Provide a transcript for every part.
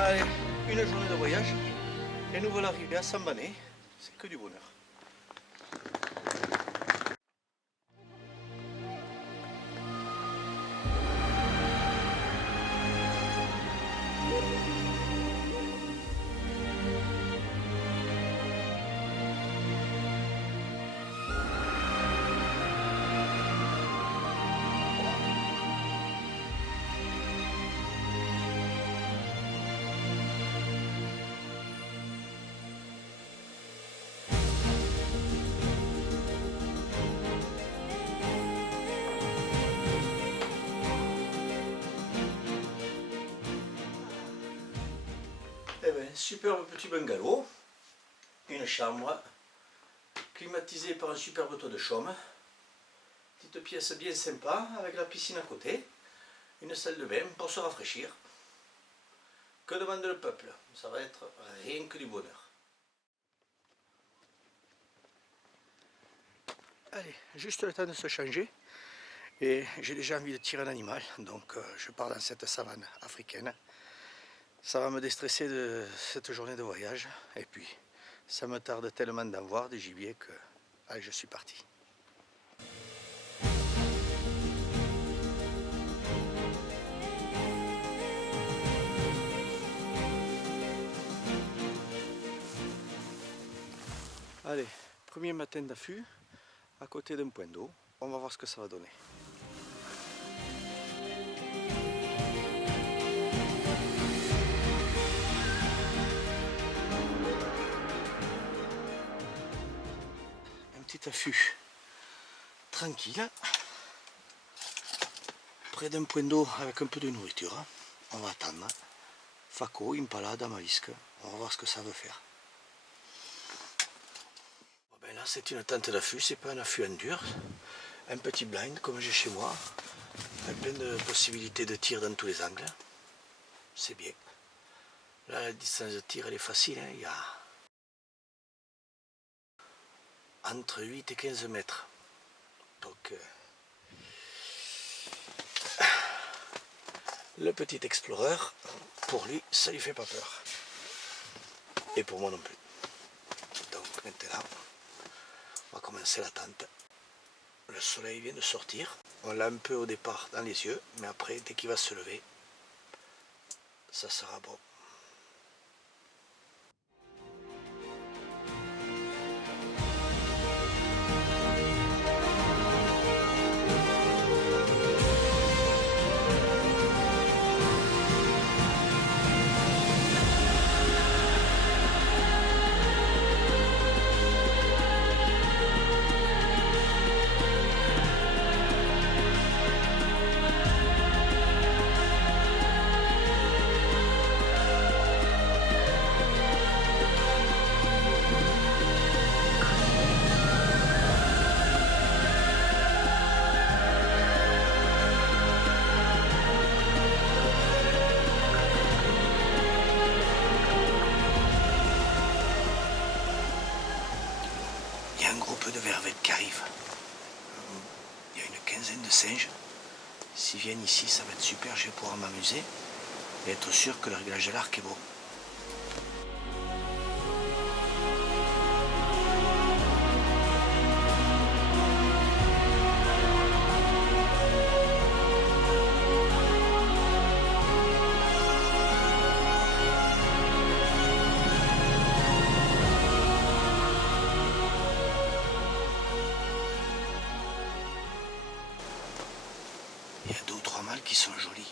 Allez, une journée de voyage et nous voilà arrivés à Sambané, c'est que du bonheur. Eh bien, superbe petit bungalow, une chambre, climatisée par un superbe toit de chaume, petite pièce bien sympa avec la piscine à côté, une salle de bain pour se rafraîchir. Que demande le peuple? Ça va être rien que du bonheur. Allez, juste le temps de se changer et j'ai déjà envie de tirer un animal, donc je pars dans cette savane africaine. Ça va me déstresser de cette journée de voyage et puis ça me tarde tellement d'en voir des gibiers que allez, je suis parti. Allez, premier matin d'affût à côté d'un point d'eau, on va voir ce que ça va donner. Petit affût tranquille près d'un point d'eau avec un peu de nourriture. On va attendre. Faco, impala, damalisque. On va voir ce que ça veut faire. Bon ben là c'est une tente d'affût, c'est pas un affût en dur. Un petit blind comme j'ai chez moi. Avec plein de possibilités de tir dans tous les angles. C'est bien. Là la distance de tir elle est facile. Il y a entre 8 et 15 mètres. Donc le petit Explorer, pour lui, ça lui fait pas peur. Et pour moi non plus. Donc maintenant, on va commencer l'attente. Le soleil vient de sortir. On l'a un peu au départ dans les yeux, mais après, dès qu'il va se lever, ça sera beau. De vervettes qui arrivent. Il y a une quinzaine de singes. S'ils viennent ici, ça va être super, je vais pouvoir m'amuser et être sûr que le réglage de l'arc est beau. Il y a 2 ou 3 mâles qui sont jolis.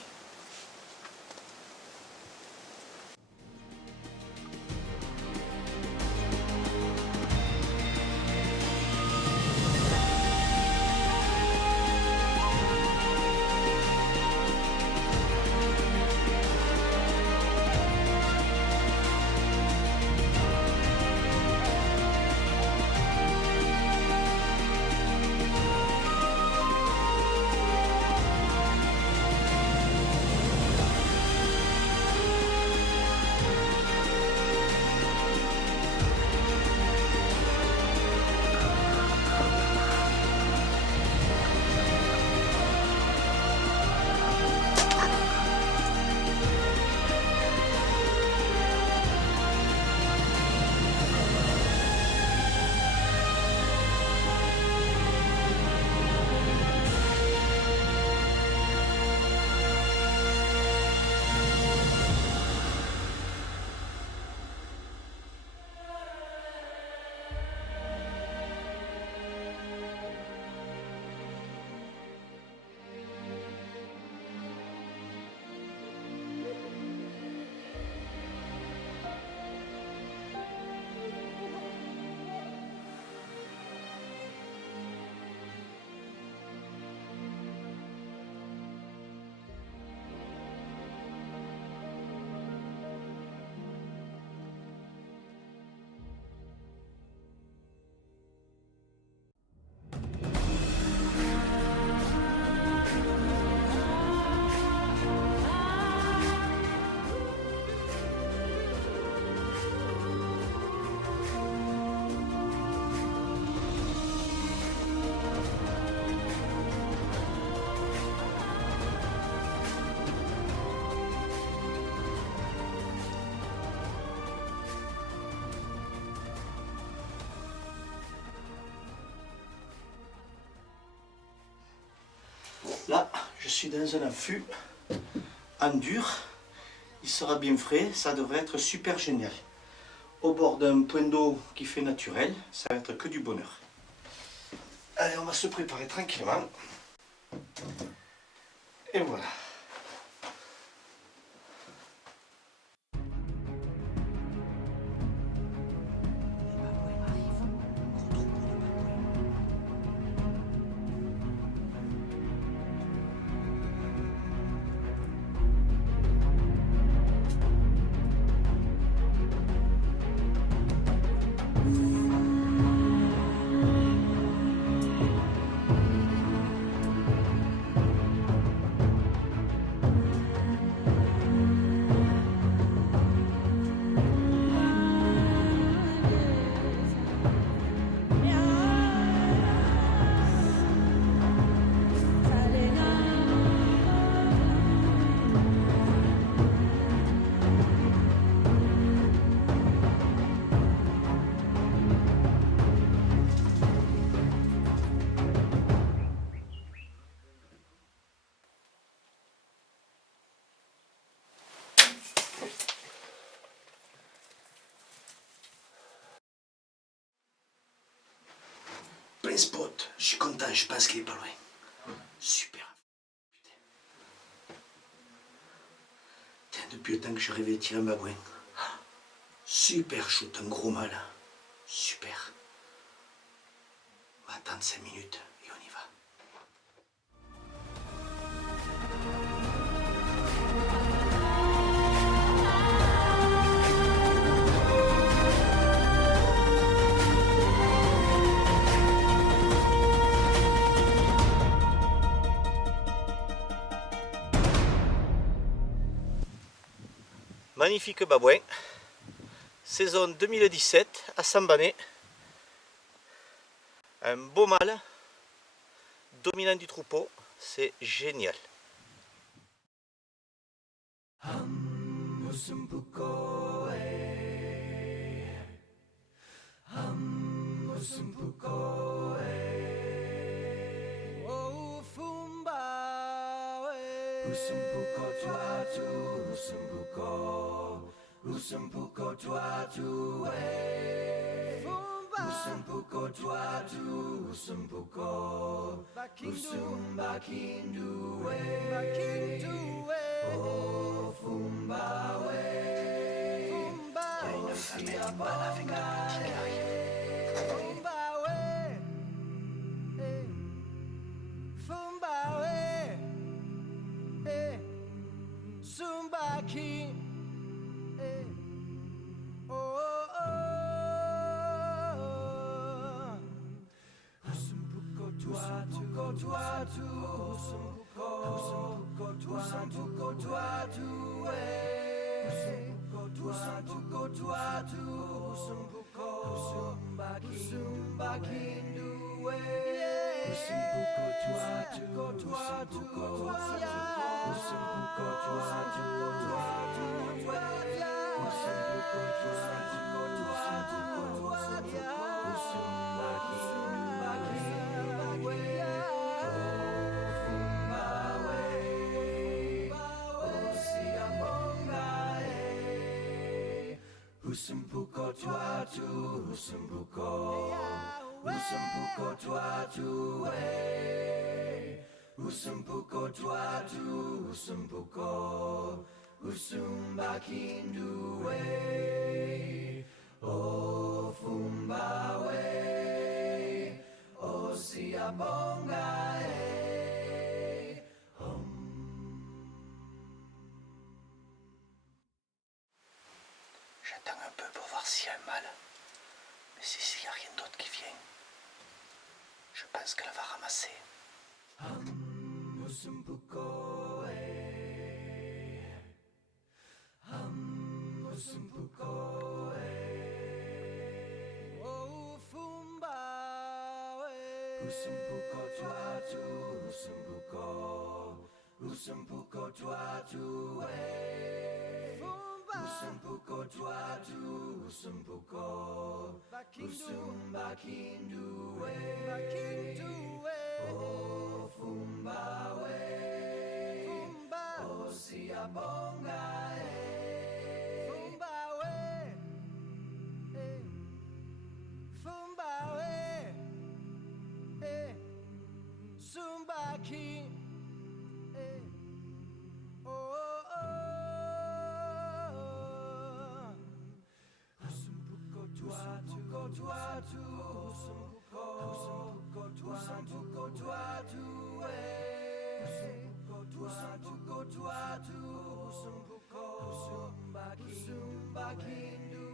Là, je suis dans un affût en dur. Il sera bien frais, ça devrait être super génial. Au bord d'un point d'eau qui fait naturel, ça va être que du bonheur. Allez, on va se préparer tranquillement. Et voilà. Plein spot, je suis content, je pense qu'il est pas loin. Super. Tiens, depuis le temps que je rêvais de tirer un babouin. Super shoot, un gros mâle. Super. On va attendre 5 minutes et on y va. Magnifique babouin, saison 2017 à Sambané, un beau mâle, dominant du troupeau, c'est génial. Usumpuko tuatu, usumpuko tuatu, usumpuko tuatu, usumba kindu, oh fumba we, il y a une femelle mâle avec un petit carré. Zumba King, oh, oh, oh. Usumpuko tuatu, usumpuko tuatu, usumpuko tuatu, usumba kindu, usumpuko tuatu, Usumpuko tuatu, usumpuko tuatu, usumpuko tuatu, usumba kindu, oh fumba we, oh siabonga, J'attends un peu pour voir s'il y a un mâle. Mais s'il n'y a rien d'autre qui vient, Je pense qu'elle va ramasser. Oh, Fumba, Usumpuko tuatu, Usumpuko tuatu, Usumpuko tuatu, Usumbakindu, Oh, Fumbawe, Oh, Siabonga, Fumbawe, Fumbawe, Zumbaki, oh, oh, Usumpuko tuatu, Usumpuko tuatu, Usumpuko tuatu, Usumbakindu,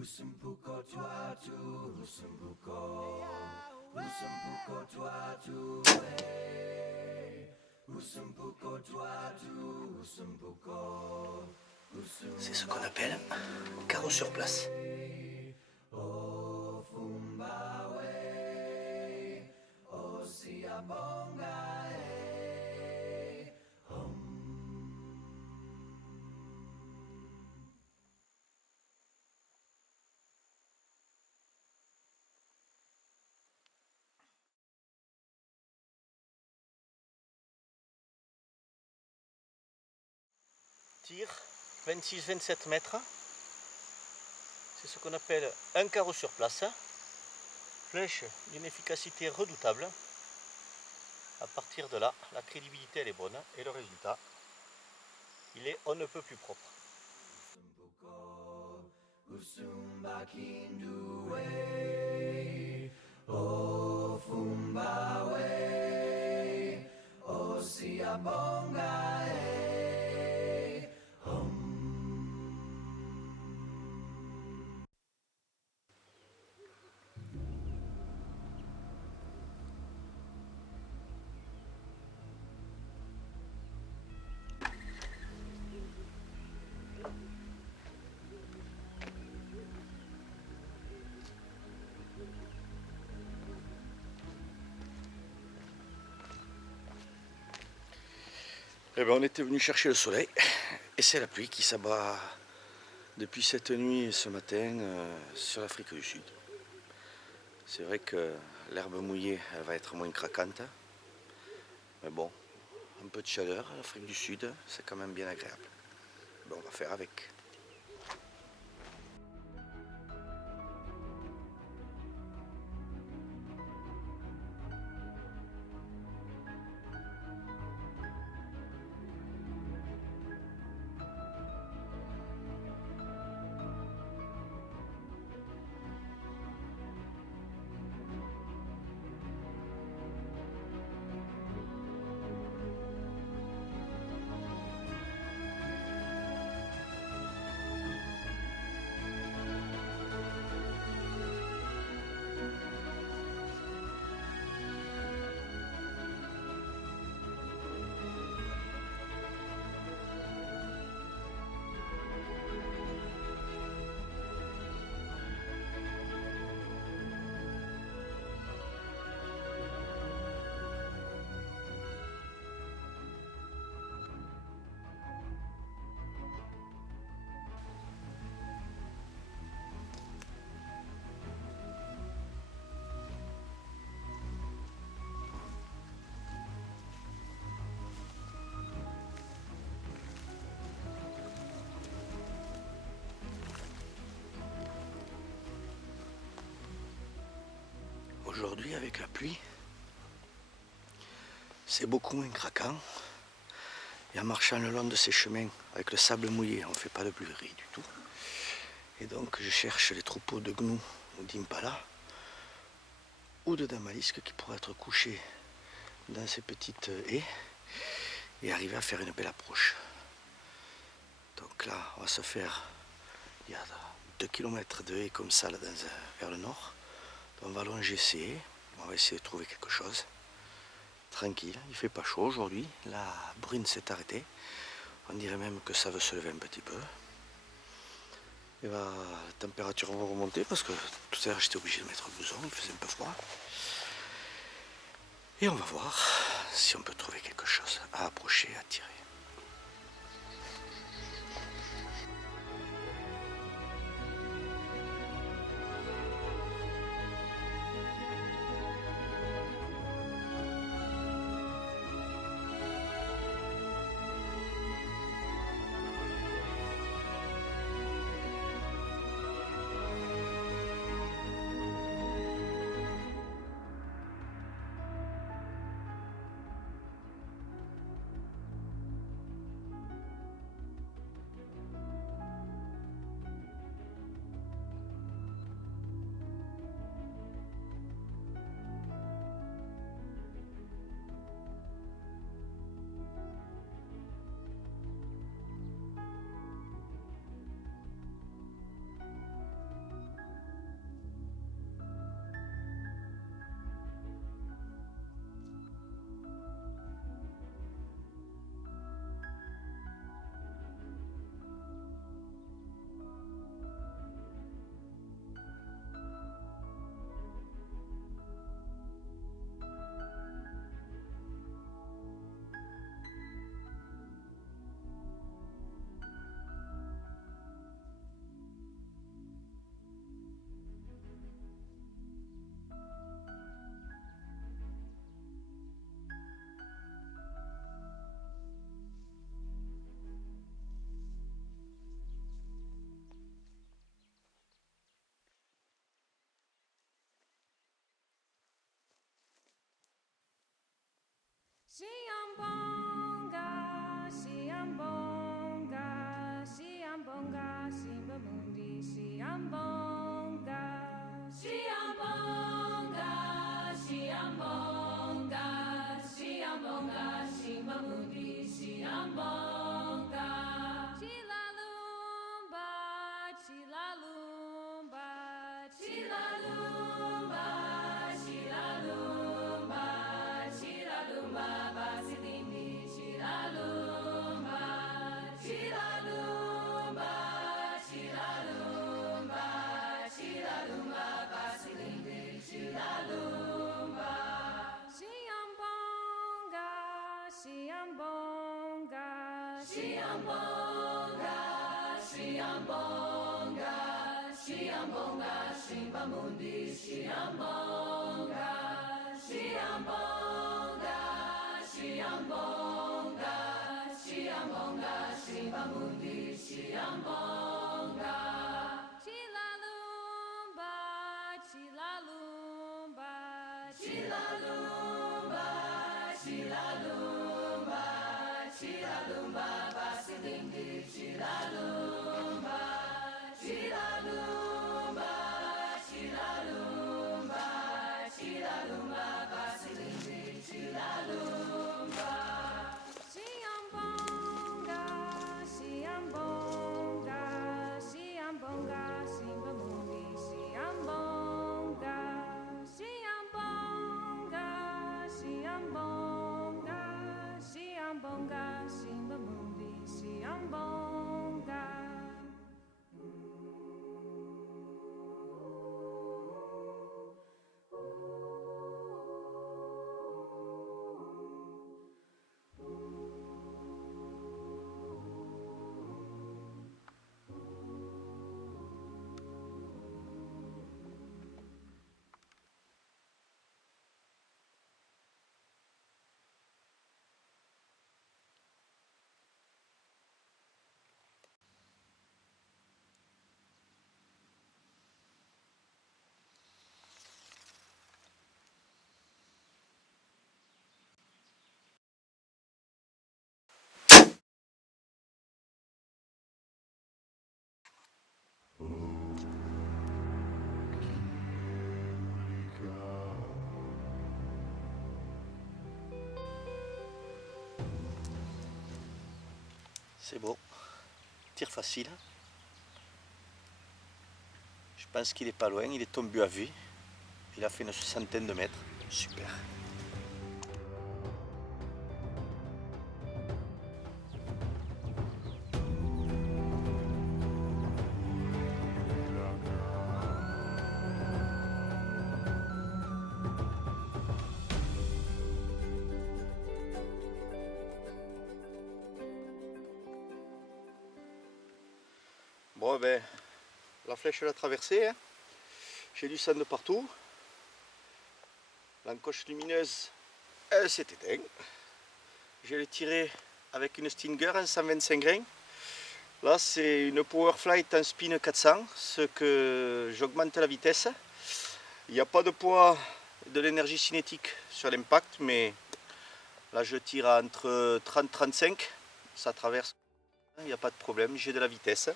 Usumpuko tuatu, Usumpuko tuatu, Usumpuko tuatu, Usumpuko tuatu, C'est ce qu'on appelle un carreau sur place. Oh, Fumbawe, Oh, Siabonga, Tir 26-27 mètres. C'est ce qu'on appelle un carreau sur place. Flèche d'une efficacité redoutable. À partir de là, la crédibilité elle est bonne et le résultat, il est on ne peut plus propre. Usumbakindu, Oh, Fumbawe, Oh, Siabonga, Eh ben, on était venu chercher le soleil et c'est la pluie qui s'abat depuis cette nuit et ce matin sur l'Afrique du Sud. C'est vrai que l'herbe mouillée elle va être moins craquante, mais bon, un peu de chaleur à l'Afrique du Sud, c'est quand même bien agréable. Bon, on va faire avec. Aujourd'hui, avec la pluie, c'est beaucoup moins craquant Et en marchant le long de ces chemins, avec le sable mouillé, on ne fait pas de pluie du tout. Et donc je cherche les troupeaux de gnous ou d'impala ou de damalisques qui pourraient être couchés dans ces petites haies et arriver à faire une belle approche. Donc là, on va se faire, il y a 2 km de haies comme ça là, vers le nord. On va longer ces haies, on va essayer de trouver quelque chose. Tranquille, il fait pas chaud aujourd'hui, la brune s'est arrêtée. On dirait même que ça veut se lever un petit peu. Et la température va remonter parce que tout à l'heure j'étais obligé de mettre le blouson, il faisait un peu froid. Et on va voir si on peut trouver quelque chose à approcher, à tirer. Shiambonga, Shiambonga, Shiambonga, Shimbamundi, Shiambonga, Shiambonga, Shiambonga, Shiambonga, Shimbamundi, Shiambonga, Chilalumba, Chilalumba, Chilalumba, Chilalumba, Chilalumba, Basilindi, Chilalumba, Chilalumba, Chilalumba, Chilalumba, Basilindi, Chilalumba, Shiambonga, Shiambonga, Shiambonga, Shiambonga, Shiambonga, Shimbamundi, Shiambonga, Shiambonga, Shiambonga, Shiambonga, Shimbamundi, Shiambonga, Chilalumba, Chilalumba, Chilalumba, Chilalumba, Chilalumba, Basilindi, Chilalumba, Chilalumba, Chilalumba, Chilalumba, Basilindi, Chilalumba, Shiambonga, Shiambonga, Shiambonga, Shimbamundi, Shiambonga, Shiambonga, Shiambonga, C'est beau. Tir facile. Je pense qu'il est pas loin, il est tombé à vue. Il a fait une soixantaine de mètres. Super. Bon ben, la flèche l'a traversée, hein. J'ai du sang de partout. L'encoche lumineuse, elle s'est éteinte. Je l'ai tiré avec une Stinger, un 125 grains. Là c'est une Powerflight en spin 400, ce que j'augmente la vitesse. Il n'y a pas de poids de l'énergie cinétique sur l'impact, mais là je tire entre 30-35, ça traverse, il n'y a pas de problème, j'ai de la vitesse.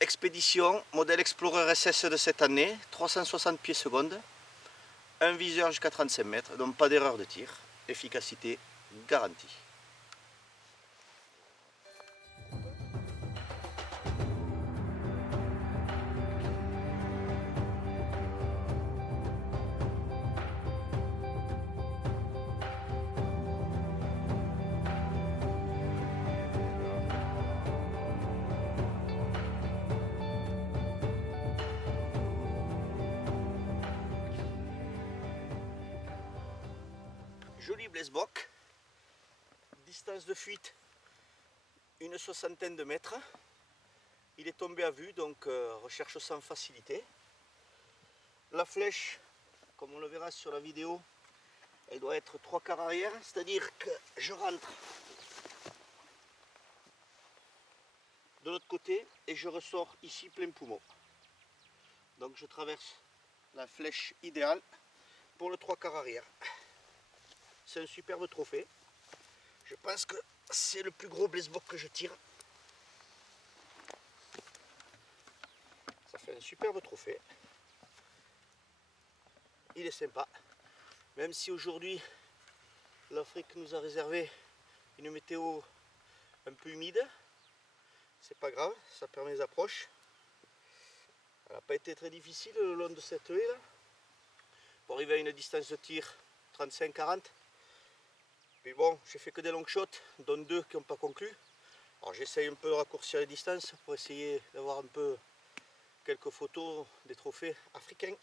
Expédition, modèle Explorer SS de cette année, 360 pieds secondes, un viseur jusqu'à 35 mètres, donc pas d'erreur de tir, efficacité garantie. Joli Blessbock, distance de fuite une soixantaine de mètres. Il est tombé à vue, donc recherche sans facilité. La flèche, comme on le verra sur la vidéo, elle doit être 3/4 arrière, c'est-à-dire que je rentre de l'autre côté et je ressors ici plein poumon. Donc je traverse la flèche idéale pour le 3/4 arrière. C'est un superbe trophée. Je pense que c'est le plus gros Blessbock que je tire. Ça fait un superbe trophée. Il est sympa. Même si aujourd'hui l'Afrique nous a réservé une météo un peu humide, c'est pas grave, ça permet les approches. Elle n'a pas été très difficile le long de cette haie là. Pour arriver à une distance de tir 35-40. Puis bon, j'ai fait que des long shots, dont 2 qui n'ont pas conclu. Alors j'essaye un peu de raccourcir les distances pour essayer d'avoir un peu quelques photos des trophées africains.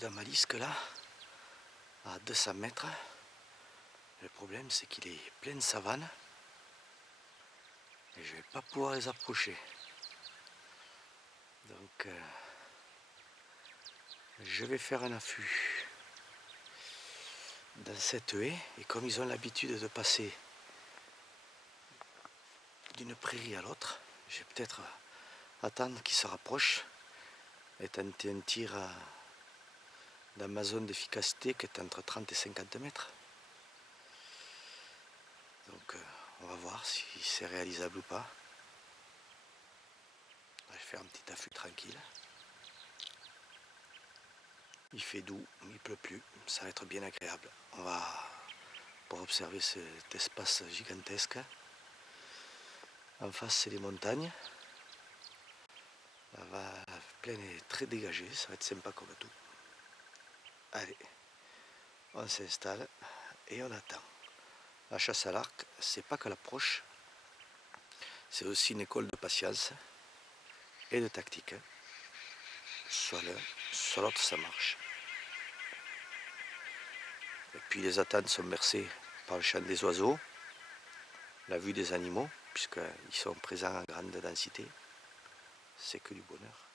Damarisque là, à 200 mètres. Le problème c'est qu'il est plein de savane et je vais pas pouvoir les approcher. Donc je vais faire un affût dans cette haie et comme ils ont l'habitude de passer d'une prairie à l'autre, je vais peut-être attendre qu'ils se rapprochent et tenter un tir dans ma zone d'efficacité qui est entre 30 et 50 mètres. Donc on va voir si c'est réalisable ou pas. Je vais faire un petit affût tranquille. Il fait doux, il pleut plus, ça va être bien agréable. On va pour observer cet espace gigantesque. En face, c'est les montagnes. La plaine est très dégagée, ça va être sympa comme tout. Allez, on s'installe et on attend. La chasse à l'arc, c'est pas que l'approche, c'est aussi une école de patience et de tactique. Soit l'un, soit l'autre, ça marche. Et puis les attentes sont bercées par le chant des oiseaux, la vue des animaux, puisqu'ils sont présents en grande densité. C'est que du bonheur.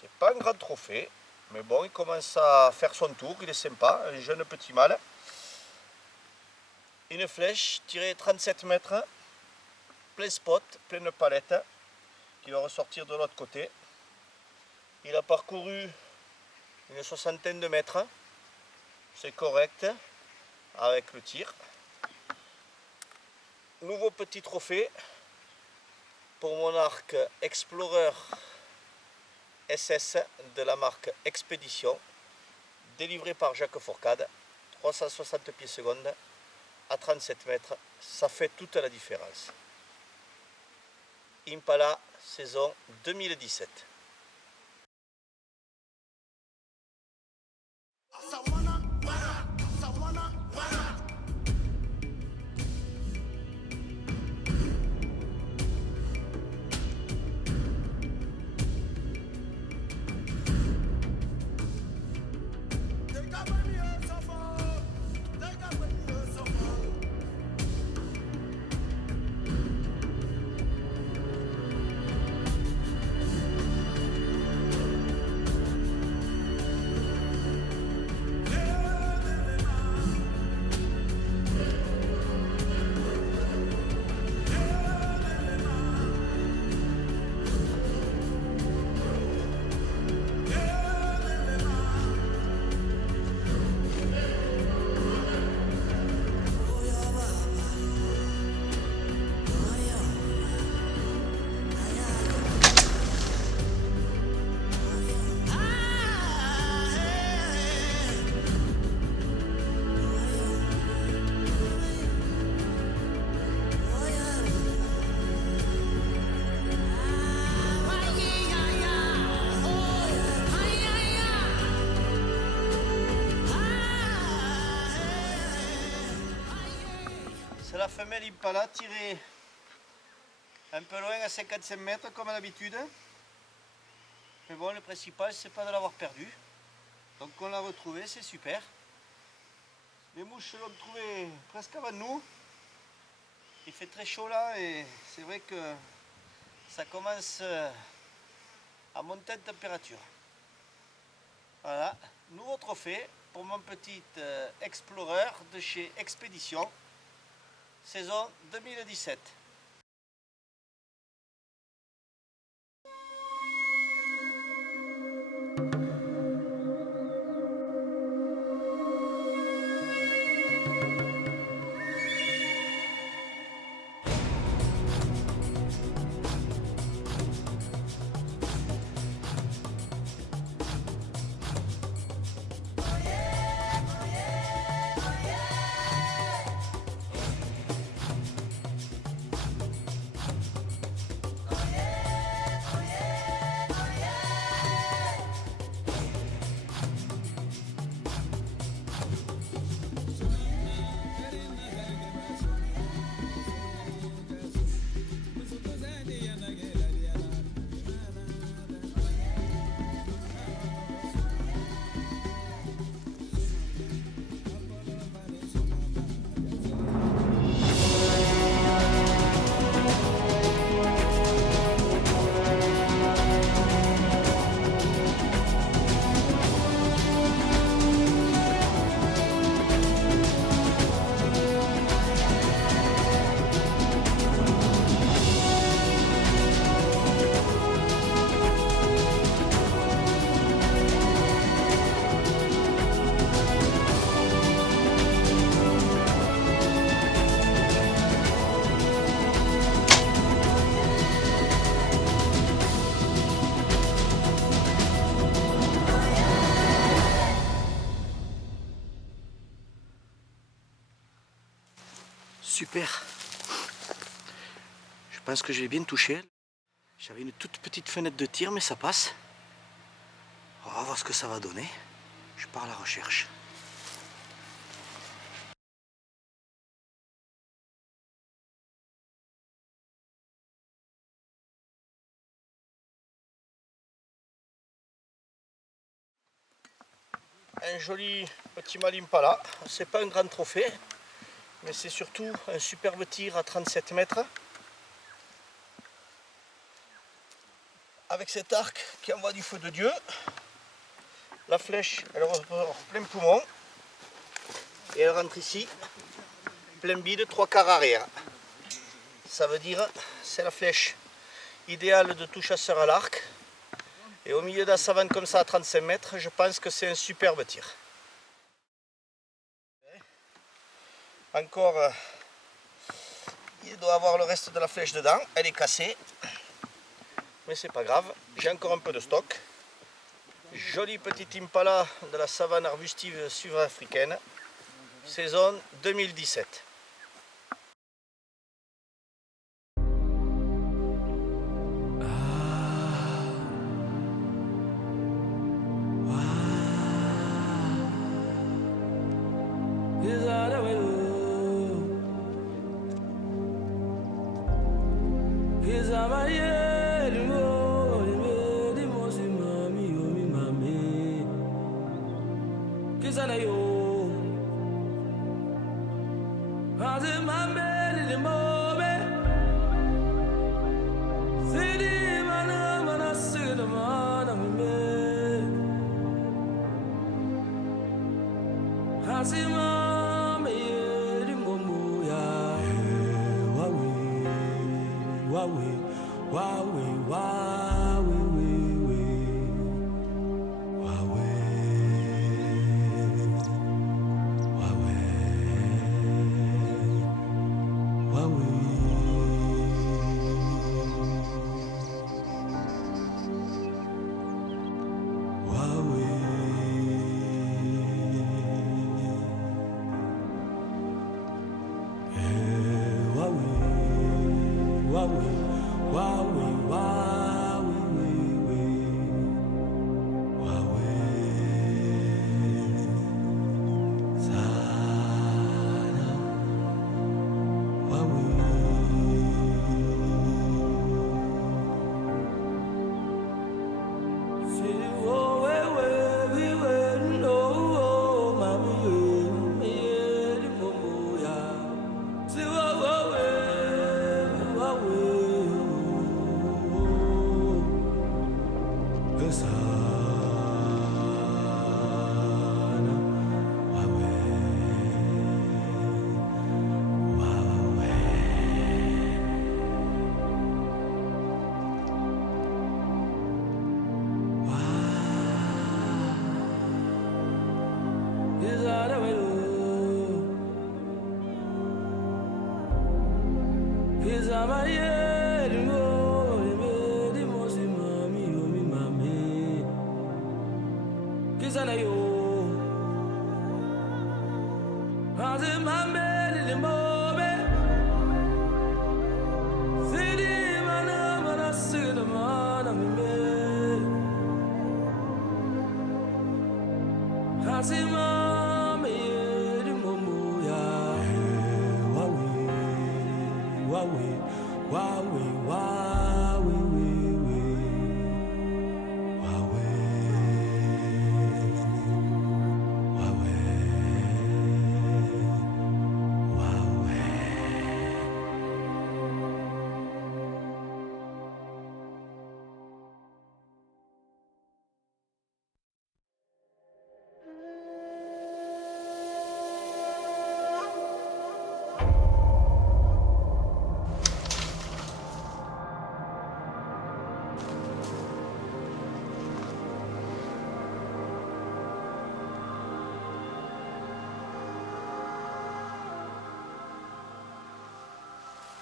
C'est pas un grand trophée, mais bon, il commence à faire son tour, il est sympa, un jeune petit mâle. Une flèche tirée 37 mètres, plein spot, pleine palette, qui va ressortir de l'autre côté. Il a parcouru une soixantaine de mètres, c'est correct avec le tir. Nouveau petit trophée pour mon arc Explorer SS de la marque Expédition, délivré par Jacques Fourcade, 360 pieds secondes à 37 mètres, ça fait toute la différence. Impala saison 2017. C'est la femelle Impala tirée un peu loin à 55 mètres comme d'habitude. Mais bon, le principal c'est pas de l'avoir perdu. Donc on l'a retrouvée, c'est super. Les mouches l'ont trouvé presque avant nous. Il fait très chaud là et c'est vrai que ça commence à monter en température. Voilà, nouveau trophée pour mon petit Explorer de chez Expédition, saison 2017. super. Je pense que je l'ai bien touché. J'avais une toute petite fenêtre de tir, mais ça passe. On va voir ce que ça va donner. Je pars à la recherche. Un joli petit Malimpala. C'est pas un grand trophée, mais c'est surtout un superbe tir à 37 mètres. Avec cet arc qui envoie du feu de Dieu. La flèche, elle ressort plein poumon. Et elle rentre ici, plein bide, 3/4 arrière. Ça veut dire, c'est la flèche idéale de tout chasseur à l'arc. Et au milieu de la savane comme ça à 35 mètres, je pense que c'est un superbe tir. Encore, il doit avoir le reste de la flèche dedans. Elle est cassée. Mais c'est pas grave, j'ai encore un peu de stock. Joli petit impala de la savane arbustive sud-africaine. Saison 2017.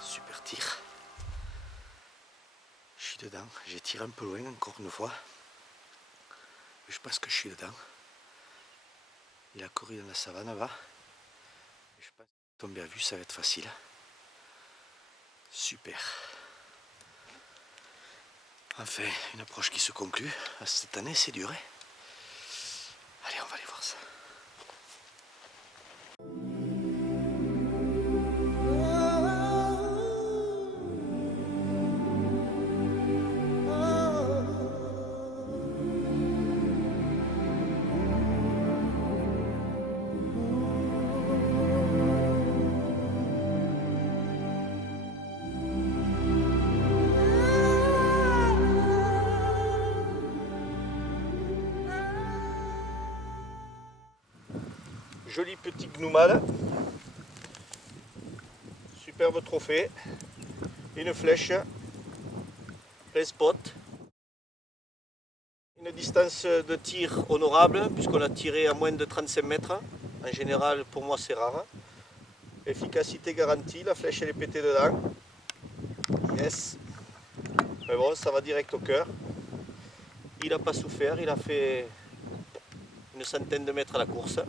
Super tir. Je suis dedans. J'ai tiré un peu loin encore une fois. Je pense que je suis dedans. Il a couru dans la savane là-bas. Je pense que tomber à vue, ça va être facile. Super. Enfin, une approche qui se conclut. Cette année, c'est dur. Allez, on va aller voir ça. Joli petit gnoumal, superbe trophée, une flèche, plein spot, une distance de tir honorable puisqu'on a tiré à moins de 35 mètres, en général pour moi c'est rare, efficacité garantie, la flèche elle est pétée dedans, yes, mais bon ça va direct au cœur, il n'a pas souffert, il a fait une centaine de mètres à la course.